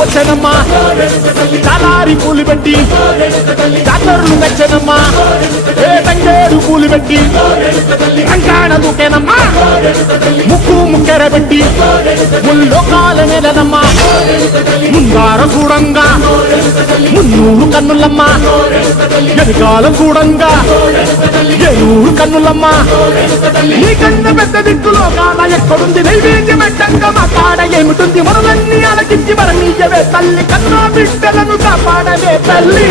వచ్చనమ్మా చాలారి పూలు పెట్టి జాతరలు మెచ్చనమ్మా ఏ తంగేడు పూలు పెట్టి రంగాణ దూకేనమ్మా ముక్కు ముక్కెర పెట్టి ముల్లోకాల నెలనమ్మా ముందార చూడంగా మున్నూరు కన్నులమ్మా ఎనకాల చూడంగా ఏనూరు కన్నులమ్మా నీ కన్న పెద్ద దిక్కులో కాన ఎక్కడుంది నైవేద్యం పెట్టంగా మా కాడ ఏమిటుంది మనలన్నీ అలకించి మరణీయవే తల్లి కన్నా బిడ్డలను కాపాడవే తల్లి